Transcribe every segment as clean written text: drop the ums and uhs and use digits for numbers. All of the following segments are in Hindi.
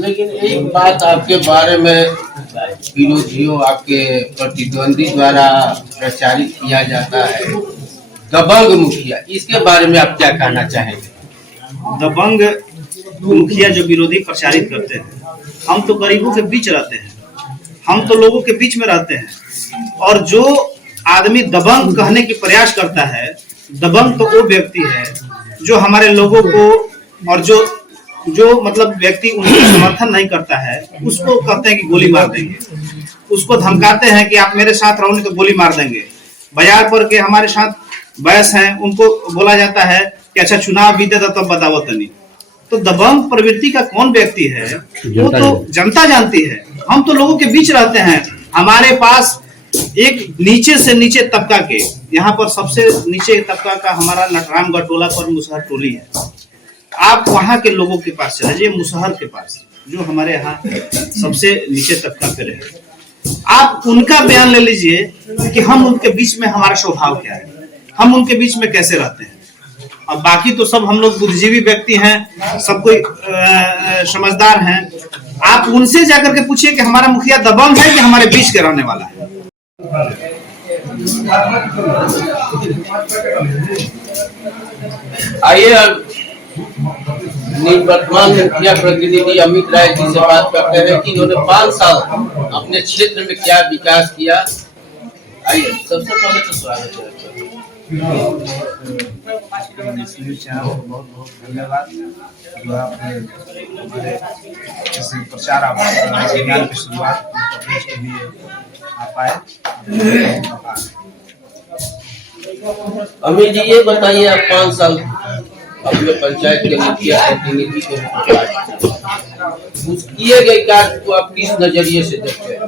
लेकिन एक बात आपके बारे में विरोधियों आपके प्रतिद्वंदी द्वारा प्रचारित किया जाता है, दबंग मुखिया, इसके बारे में आप क्या कहना चाहेंगे? दबंग मुखिया जो विरोधी प्रचारित करते हैं, हम तो गरीबों के बीच रहते हैं, हम तो लोगों के बीच में रहते हैं। और जो आदमी दबंग कहने की प्रयास करता है, दबंग तो वो व्यक्ति है जो हमारे लोगों को और जो मतलब व्यक्ति उनका समर्थन नहीं करता है, उसको कहते हैं कि गोली मार देंगे, उसको धमकाते हैं कि आप मेरे साथ रहोगे तो गोली मार देंगे। बाजार पर के हमारे साथ बहस हैं, उनको बोला जाता है कि अच्छा चुनाव बीते तब बताओ तनी। तो दबंग प्रवृत्ति का कौन व्यक्ति है, वो तो जनता जानती है। हम तो लोगों के बीच रहते हैं। हमारे पास एक नीचे से नीचे तबका के, यहाँ पर सबसे नीचे तबका का हमारा नटरामगढ़ टोला पर मुसहर टोली है। आप वहाँ के लोगों के पास चले जाइए, मुसहर के पास, जो हमारे यहाँ सबसे नीचे तबका पे रहे, आप उनका बयान ले लीजिए कि हम उनके बीच में हमारा स्वभाव क्या है, हम उनके बीच में कैसे रहते हैं। अब बाकी तो सब हम लोग बुद्धिजीवी व्यक्ति हैं, सब कोई समझदार हैं। आप उनसे जाकर के पूछिए कि हमारा मुखिया दबंग है कि हमारे बीच के रहने वाला है। आइए वर्तमान मुखिया प्रतिनिधि अमित राय जी से बात करते हैं कि इन्होंने 5 साल अपने क्षेत्र में क्या विकास किया। आइए, सबसे पहले तो स्वागत है। बहुत बहुत धन्यवाद जो आप हमारे प्रचार अभियान की शुरुआत के लिए आप आए। अमित जी, ये बताइए, आप 5 साल अपने पंचायत के मुखिया प्रतिनिधि के किए गए कार्य को आप किस नजरिए से देखते हैं?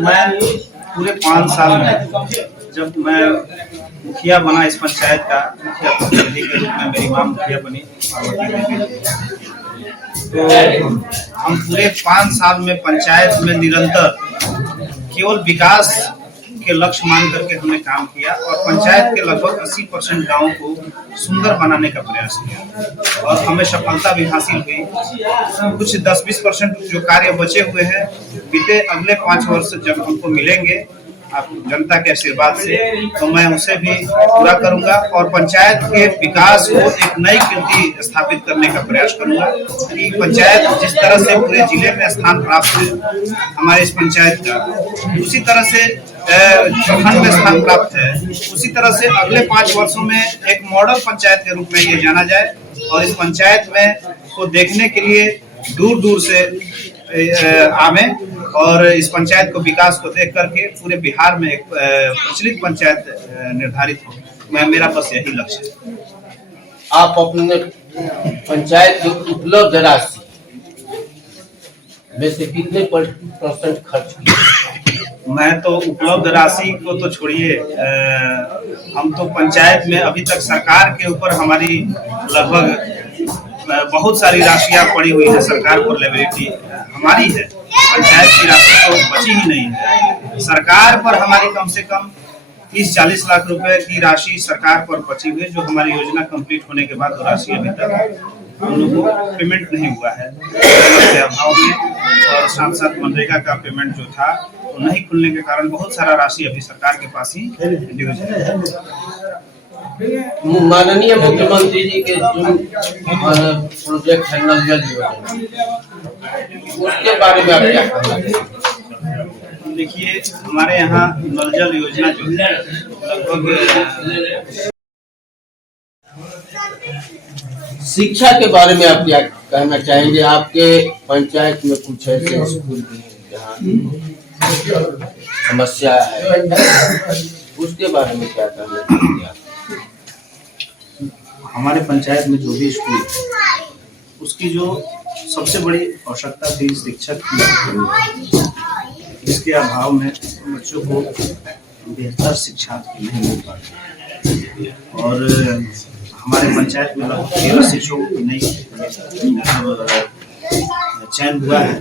मैं पूरे 5 साल में, जब मैं मुखिया बना इस पंचायत का, मुखिया प्रतिनिधि के रूप में मेरी मां मुखिया बनी, तो हम पूरे 5 साल में पंचायत में निरंतर केवल विकास के लक्ष्य मान करके हमने काम किया और पंचायत के लगभग 80% गाँव को सुंदर बनाने का प्रयास किया और हमें सफलता भी हासिल हुई। कुछ 10-20% जो कार्य बचे हुए हैं, बीते अगले 5 वर्ष जब हमको मिलेंगे आप जनता के आशीर्वाद से, तो मैं उसे भी पूरा करूंगा और पंचायत के विकास को एक नई कीर्ति स्थापित करने का प्रयास करूंगा कि पंचायत जिस तरह से पूरे जिले में स्थान प्राप्त है हमारे इस पंचायत का, उसी तरह से प्रखंड में स्थान प्राप्त है, उसी तरह से अगले 5 वर्षों में एक मॉडल पंचायत के रूप में ये जाना जाए और इस पंचायत में को देखने के लिए दूर दूर से आवे और इस पंचायत को विकास को देख करके पूरे बिहार में एक प्रचलित पंचायत निर्धारित हो। मेरा बस यही लक्ष्य है। आप अपने पंचायत की उपलब्ध राशि में से कितने % खर्च किए? मैं तो उपलब्ध राशि को तो छोड़िए, हम तो पंचायत में अभी तक सरकार के ऊपर हमारी लगभग बहुत सारी राशियां पड़ी हुई है। सरकार पर लायबिलिटी हमारी है, पंचायत की राशि तो बची ही नहीं है। सरकार पर हमारी कम से कम 30-40 लाख रुपए की राशि सरकार पर बची हुई है, जो हमारी योजना कंप्लीट होने के बाद राशि अभी तक हम लोगों को पेमेंट नहीं हुआ है के अभाव में, और साथ साथ मनरेगा का पेमेंट जो था वो नहीं खुलने के कारण बहुत सारा राशि अभी सरकार के पास ही ड्यूज है। माननीय मुख्यमंत्री जी के जो प्रोजेक्ट है नल जल योजना, उसके बारे में आप क्या कहना? देखिए, हमारे यहाँ नल जल योजना जो है लगभग, शिक्षा के बारे में आप क्या कहना चाहेंगे? आपके पंचायत में कुछ ऐसे स्कूल भी हैं जहाँ समस्या है, उसके बारे में क्या कहना चाहेंगे आप? हमारे पंचायत में जो भी स्कूल है, उसकी जो सबसे बड़ी आवश्यकता थी शिक्षक की, इसके अभाव में बच्चों को बेहतर शिक्षा नहीं मिल पाती और हमारे पंचायत में लगभग 13 शिक्षकों की नई चयन हुआ है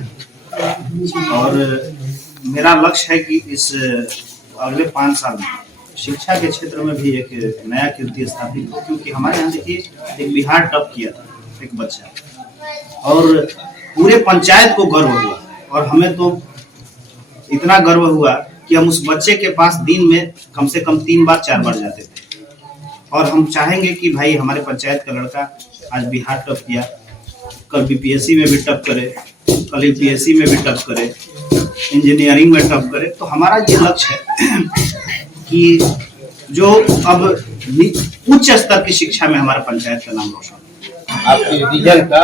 और मेरा लक्ष्य है कि इस अगले 5 साल में शिक्षा के क्षेत्र में भी एक नया कीर्ति स्थापित हो, क्योंकि हमारे यहाँ देखिए एक बिहार टॉप किया था एक बच्चा और पूरे पंचायत को गर्व हुआ और हमें तो इतना गर्व हुआ कि हम उस बच्चे के पास दिन में कम से कम 3 बार 4 बार जाते थे। और हम चाहेंगे कि भाई हमारे पंचायत का लड़का आज बिहार टॉप किया, कल बीपीएससी में भी टॉप करे, कल यूपीएससी में भी टॉप करे, इंजीनियरिंग में टॉप करे। तो हमारा ये लक्ष्य है कि जो अब उच्च स्तर की शिक्षा में हमारा पंचायत का नाम रोशन, आपके रीजन का,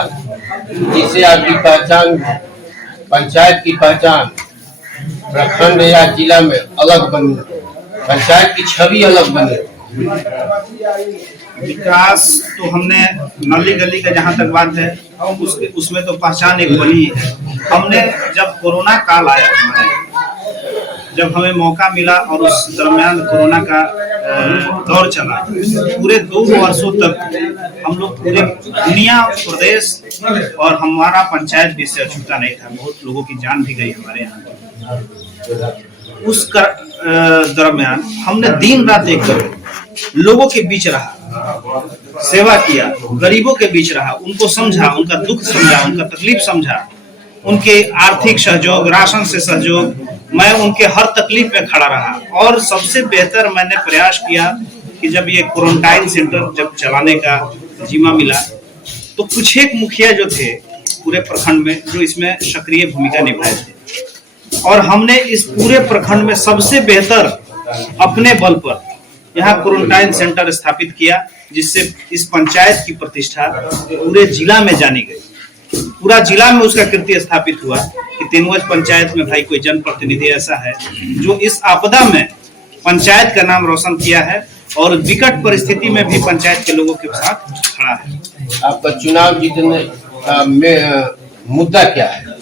जिससे आपकी पहचान, पंचायत की पहचान प्रखंड या जिला में अलग बनी, पंचायत की छवि अलग बनी। विकास तो हमने नली गली का जहाँ तक बात है उसमें तो पहचान एक बनी है। हमने जब कोरोना काल आया हमारे, जब हमें मौका मिला और उस दरमियान कोरोना का दौर चला, पूरे 2 वर्षों तक हम लोग पूरे दुनिया, प्रदेश और हमारा पंचायत भी इससे छूटा नहीं था। बहुत लोगों की जान भी गई हमारे यहाँ। उस दरमियान हमने दिन रात एक कर लोगों के बीच रहा, सेवा किया, गरीबों के बीच रहा, उनको समझा, उनका दुख समझा, उनका तकलीफ समझा, उनके आर्थिक सहयोग, राशन से सहयोग, मैं उनके हर तकलीफ में खड़ा रहा। और सबसे बेहतर मैंने प्रयास किया कि जब ये क्वारंटाइन सेंटर जब चलाने का जिम्मा मिला तो कुछ एक मुखिया जो थे पूरे प्रखंड में जो इसमें सक्रिय भूमिका निभाए थे और हमने इस पूरे प्रखंड में सबसे बेहतर अपने बल पर यहाँ क्वारंटाइन सेंटर स्थापित किया, जिससे इस पंचायत की प्रतिष्ठा पूरे जिला में जानी गई। पूरा जिला में उसका कीर्ति स्थापित हुआ कि तेनुज पंचायत में भाई कोई जनप्रतिनिधि ऐसा है जो इस आपदा में पंचायत का नाम रोशन किया है और विकट परिस्थिति में भी पंचायत के लोगों के साथ खड़ा है। आपका चुनाव जीतने का मुद्दा क्या है?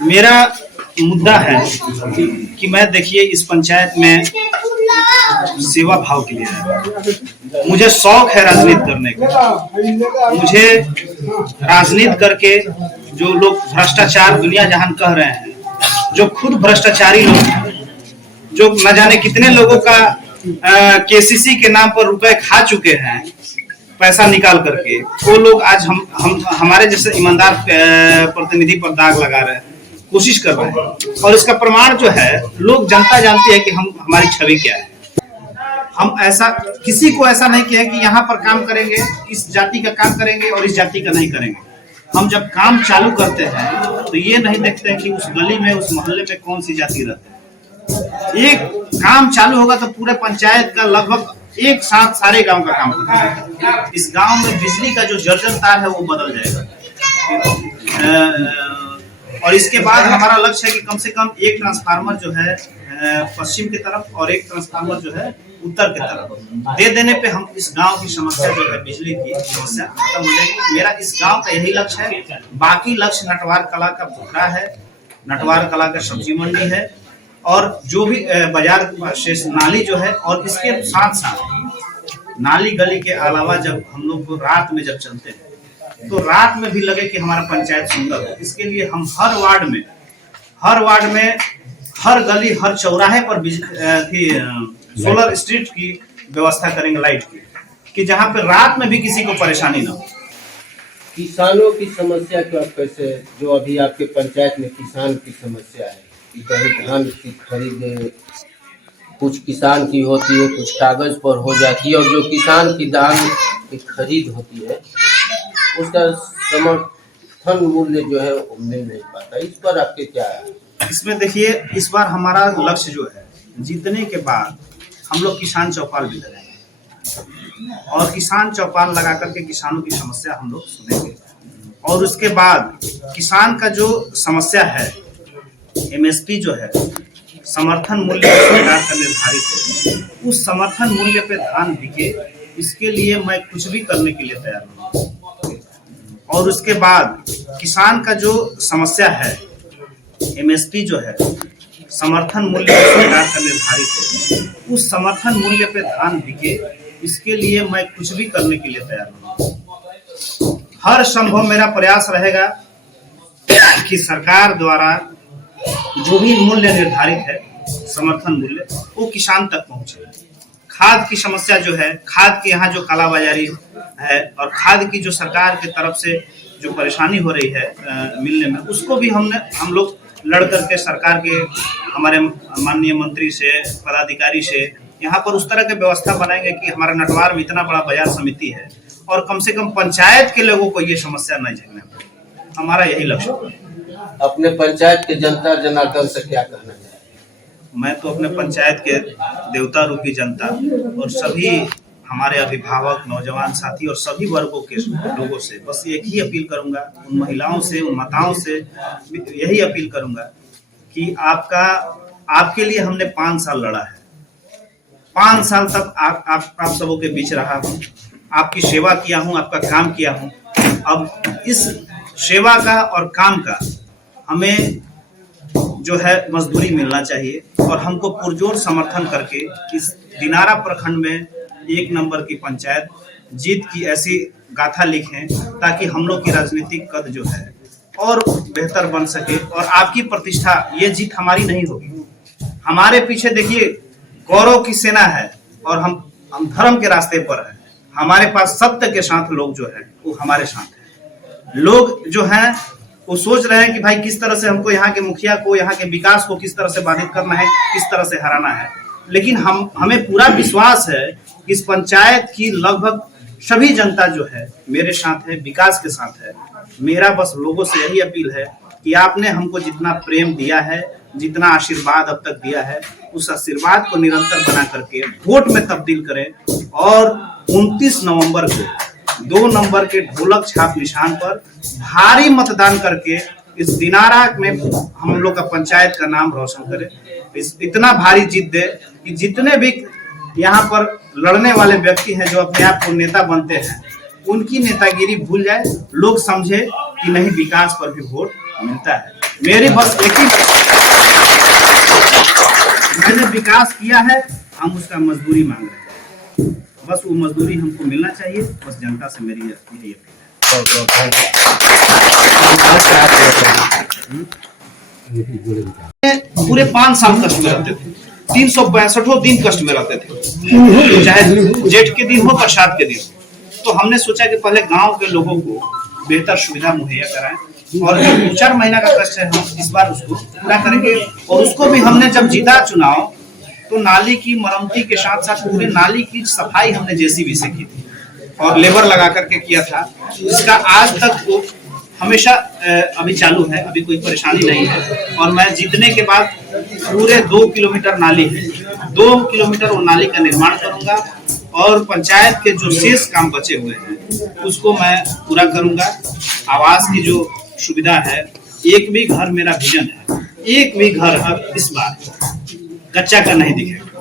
मेरा मुद्दा है कि मैं, देखिए, इस पंचायत में सेवा भाव के लिए है। मुझे शौक है राजनीति करने का। मुझे राजनीति करके जो लोग भ्रष्टाचार दुनिया जहान कह रहे हैं, जो खुद भ्रष्टाचारी लोग हैं, जो न जाने कितने लोगों का केसीसी के नाम पर रुपए खा चुके हैं पैसा निकाल करके, वो लोग आज हम हमारे जैसे ईमानदार प्रतिनिधि पर दाग लगा रहे हैं, कोशिश कर रहे हैं। और इसका प्रमाण जो है, लोग, जनता जानती है कि हमारी छवि क्या है। हम ऐसा किसी को ऐसा नहीं किया कि यहाँ पर काम करेंगे, इस जाति का काम करेंगे और इस जाति का नहीं करेंगे। हम जब काम चालू करते हैं तो ये नहीं देखते हैं कि उस गली में, उस मोहल्ले में कौन सी जाति रहती है। एक काम चालू होगा तो पूरे पंचायत का लगभग एक साथ सारे गांव का काम होगा। इस गांव में बिजली का जो जर्जर तार है वो बदल जाएगा। और इसके बाद हमारा लक्ष्य है कि कम से कम एक ट्रांसफार्मर जो है पश्चिम की तरफ और एक ट्रांसफार्मर जो है उत्तर की तरफ दे देने पे हम इस गांव की समस्या जो है, बिजली की समस्या खत्म हो जाएगी। मेरा इस गांव का यही लक्ष्य है। बाकी लक्ष्य नटवार कला का पुतला है, नटवार कला का सब्जी मंडी है और जो भी बाजार शेष नाली जो है, और इसके साथ साथ नाली गली के अलावा जब हम लोग को रात में जब चलते हैं तो रात में भी लगे कि हमारा पंचायत सुंदर हो। इसके लिए हम हर वार्ड में, हर गली, हर चौराहे पर सोलर स्ट्रीट की व्यवस्था करेंगे, लाइट की, कि जहाँ पे रात में भी किसी को परेशानी ना हो। किसानों की समस्या को आप कैसे, जो अभी आपके पंचायत में किसान की समस्या है कि कहीं धान की खरीद कुछ किसान की होती है, कुछ कागज पर हो जाती है, और जो किसान की धान की खरीद होती है उसका समर्थन मूल्य जो है वो मिल नहीं पाता। इस पर आपके क्या है? इसमें देखिए, इस बार हमारा लक्ष्य जो है, जीतने के बाद हम लोग किसान चौपाल भी लगाएंगे और किसान चौपाल लगा करके किसानों की समस्या हम लोग सुनेंगे। और उसके बाद किसान का जो समस्या है, एमएसपी जो है, समर्थन मूल्य सरकार का निर्धारित है, उस समर्थन मूल्य पे धान बिके, इसके लिए मैं कुछ भी करने के लिए तैयार हूँ। और उसके बाद किसान का जो समस्या है, एमएसपी जो है, समर्थन मूल्य सरकार का निर्धारित है, उस समर्थन मूल्य पे धान बिके, इसके लिए मैं कुछ भी करने के लिए तैयार हूँ। हर संभव मेरा प्रयास रहेगा कि सरकार द्वारा जो भी मूल्य निर्धारित है, समर्थन मूल्य, वो किसान तक पहुंचे। खाद की समस्या जो है, खाद के यहाँ जो कालाबाजारी है और खाद की जो सरकार की तरफ से जो परेशानी हो रही है मिलने में, उसको भी हम लोग लड़ करके सरकार के हमारे माननीय मंत्री से, पदाधिकारी से यहाँ पर उस तरह की व्यवस्था बनाएंगे कि हमारा नटवार में इतना बड़ा बाजार समिति है और कम से कम पंचायत के लोगों को ये समस्या न झेलना पड़े। हमारा यही लक्ष्य है। अपने पंचायत के जनता जनार्दन से क्या कहना चाहिए? मैं तो अपने पंचायत के देवता रूपी जनता और सभी हमारे अभिभावक, नौजवान साथी और सभी वर्गों के लोगों से बस एक ही अपील करूंगा, उन महिलाओं से, उन माताओं से यही अपील करूंगा कि आपके लिए हमने 5 साल लड़ा है। 5 साल तक आप सबों के बीच रहा हूँ, आपकी सेवा किया हूँ, आपका काम किया हूँ। अब इस सेवा का और काम का हमें जो है मजदूरी मिलना चाहिए और हमको पुरजोर समर्थन करके इस दिनारा प्रखंड में 1 नंबर की पंचायत जीत की ऐसी गाथा लिखें ताकि हम लोग की राजनीतिक कद जो है और बेहतर बन सके। और आपकी प्रतिष्ठा, ये जीत हमारी नहीं होगी। हमारे पीछे देखिए गौरव की सेना है और हम धर्म के रास्ते पर हैं। हमारे पास सत्य के साथ लोग जो है वो हमारे साथ हैं। लोग जो हैं वो सोच रहे हैं कि भाई किस तरह से हमको यहाँ के मुखिया को, यहाँ के विकास को किस तरह से बाधित करना है, किस तरह से हराना है। लेकिन हमें पूरा विश्वास है कि इस पंचायत की लगभग सभी जनता जो है मेरे साथ है, विकास के साथ है। मेरा बस लोगों से यही अपील है कि आपने हमको जितना प्रेम दिया है, जितना आशीर्वाद अब तक दिया है, उस आशीर्वाद को निरंतर बना करके वोट में तब्दील करें और 29 नवंबर को 2 नंबर के ढोलक छाप निशान पर भारी मतदान करके इस दिनारा में हम लोग का पंचायत का नाम रोशन करें। इतना भारी जीत दे कि जितने भी यहाँ पर लड़ने वाले व्यक्ति हैं जो अपने आप को नेता बनते हैं, उनकी नेतागिरी भूल जाए, लोग समझे कि नहीं विकास पर भी वोट मिलता है। मेरी बस एक ही, मैंने विकास किया है, हम उसका मजदूरी मांग रहे हैं। बस वो मजदूरी हमको मिलना चाहिए। बस जनता से मेरी यही अपील है। पूरे 5 साल कष्ट में रहते थे, 362 दिन कष्ट में रहते थे, चाहे जेठ के दिन हो, बरसात के दिन हो। तो हमने सोचा कि पहले गांव के लोगों को बेहतर सुविधा मुहैया कराएं और जो 2-4 महीना का कष्ट है हम इस बार उसको पूरा करेंगे। और उसको भी हमने जब जीता चुनाव तो नाली की मरम्मती के साथ साथ पूरे नाली की सफाई हमने जेसीबी से की थी और लेबर लगा करके किया था। इसका आज तक वो हमेशा अभी चालू है, अभी कोई परेशानी नहीं है। और मैं जीतने के बाद पूरे 2 किलोमीटर नाली है, 2 किलोमीटर वो नाली का निर्माण करूंगा और पंचायत के जो शेष काम बचे हुए हैं उसको मैं पूरा करूंगा। आवास की जो सुविधा है, एक भी घर, मेरा विजन है, एक भी घर अब इस बार कच्चा का नहीं दिखेगा।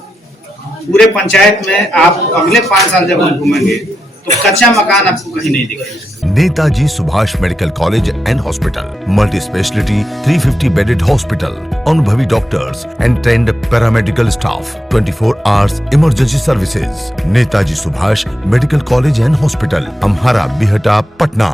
पूरे पंचायत में आप अगले 5 साल जब हम घूमेंगे तो कच्चा मकान आपको कहीं नहीं दिखेगा। Netaji Subhash medical college and hospital, multi speciality 350 bedded hospital, अनुभवी doctors and trained paramedical staff, 24 hours emergency services. Netaji Subhash medical college and hospital, Amhara, Bihta, Patna.